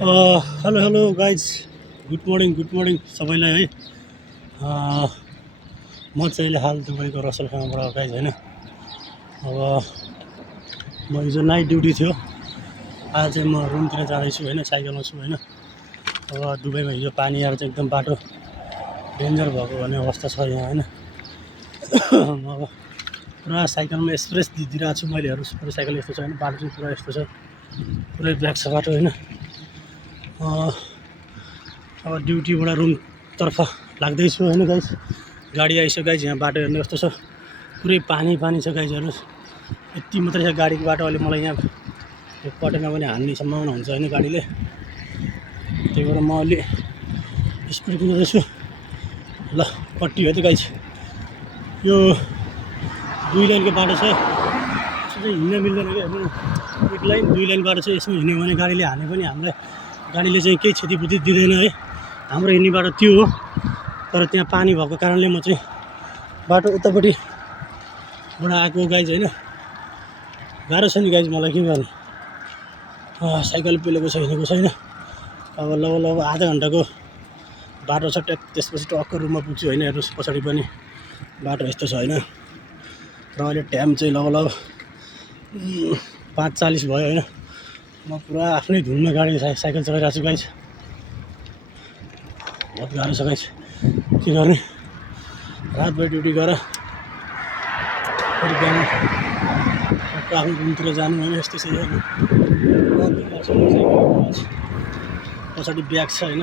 Hello hello guys, good morning सबैलाई है। म चाहिँ अहिले हाल दुबईको रसलखानाबाट गाइज होइन। अब म हिजो नाइट ड्युटी थियो, आज चाहिँ म रुमतिर जाँदैछु होइन, साइकलमा छु होइन। अब दुबईमा हिजो पानी आएर चाहिँ एकदम बाटो डेन्जर भएको भन्ने अवस्था छ यहाँ होइन। अब पुरा साइकलमा एक्सप्रेस दिइरहेको छु मैले, पुरा साइकल यस्तो छ होइन, बाटो चाहिँ पुरा यस्तो छ, पुरै ब्याक छ बाटो होइन। अब ड्युटीबाट रुमतर्फ लाग्दैछु होइन गाइज। गाडी आइसक्यो गाइज, यहाँ बाटो हेर्नु कस्तो छ, पुरै पानी छ गाइज हेर्नुहोस्। यति मात्रै छ गाडीको बाटो, अहिले मलाई यहाँ यो कटेमा पनि हान्ने सम्भावना हुन्छ होइन गाडीले, त्यही भएर म अलि स्पिड कुदाउँदैछु। ल कति हो त गाइज, यो 2 लाइनको बाटो छ, यसो चाहिँ हिँड्न मिल्दैन क्या हेर्नु। 1 लाइन 2 लाइन बाटो छ, यसमा हिँड्यो भने गाडीले हाने पनि हामीलाई गाडीले चाहिँ केही क्षतिपूर्ति दिँदैन है। हाम्रो हिँड्ने बाटो त्यो हो, तर त्यहाँ पानी भएको कारणले म चाहिँ बाटो उतापट्टिबाट आएको गाइज होइन। गाह्रो छ नि गाइज, मलाई के गर्ने, साइकल पेलेको छ, हिँडेको छैन। अब लगभग आधा घन्टाको बाटो छ, त्यसपछि टक्क रुममा पुग्छु होइन। हेर्नुहोस् पछाडि पनि बाटो यस्तो छ होइन। र अहिले टाइम चाहिँ लगभग 5:40 भयो होइन। म पुरा आफ्नै धुनमा गाडी साइकल चलाइरहेको छु गाइज, बहुत गाह्रो छ गाइज, के गर्ने। रातभरि ड्युटी गरेर फेरि बिहान आफ्नो रुमतिर जानु होइन, यस्तै छ होइन। पछाडि ब्याग छ होइन।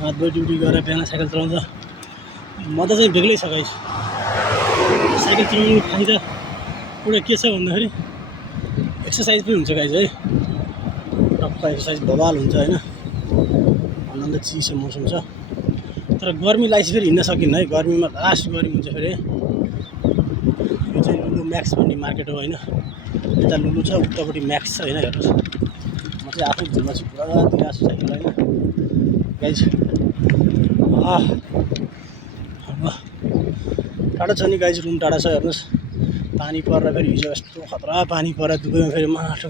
रातभरि ड्युटी गरेर बिहान साइकल चलाउँदा मजा चाहिँ बेग्लै छ गाइज। साइकल चलाउनु फाइदा एउटा के छ भन्दाखेरि एक्सर्साइज पनि हुन्छ गाइज है, टक्क एक्सर्साइज बवाल हुन्छ होइन। आनन्द चिसो मौसम छ, तर गर्मी लागेपछि फेरि हिँड्न सकिन्न है, गर्मीमा लास्ट गर्मी हुन्छ फेरि। यो चाहिँ लुलु म्याक्स भन्ने मार्केट हो होइन, यता लुलु छ, उतापट्टि म्याक्स छ होइन। हेर्नुहोस् म चाहिँ आफै धुनमा छु, पुरा दिइरहेको छु साइकल होइन गाइज। अब टाढो छ नि गाइज, रुम टाढा छ हेर्नुहोस्। पानी परेर फेरि हिजो यस्तो खतरा पानी परेर दुबईमा फेरि माटो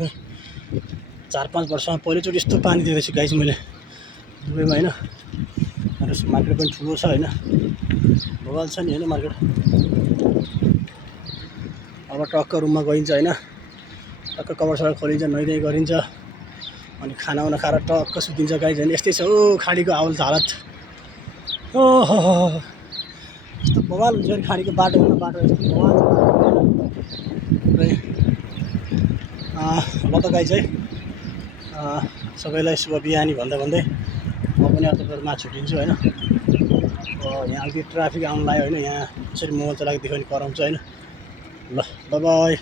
4-5 वर्षमा पहिलोचोटि यस्तो पानी देख्दैछु गाइज मैले दुबईमा होइन। हेर्नुहोस् मार्केट पनि ठुलो छ होइन, बवाल छ नि होइन मार्केट। अब टक्क रुममा गइन्छ होइन, टक्क कभरसभर खोलिन्छ, नुहाइधुवाइ गरिन्छ, अनि खानावाना खाएर टक्क सुतिन्छ गाइज होइन। यस्तै छ हो खाडीको हालत। ओहो यस्तो बवाल हुन्छ नि खाडीको बाटो होइन, बाटो यस्तो बवाल ल त गाइज है। सबैलाई शुभ बिहानी भन्दै म पनि अर्कोमा छुट्टिन्छु होइन। यहाँ अलिकति ट्राफिक आउनु लाग्यो होइन, यहाँ यसरी मोबाइल चलाएको देख्यो भने कराउँछ होइन। ल बाई।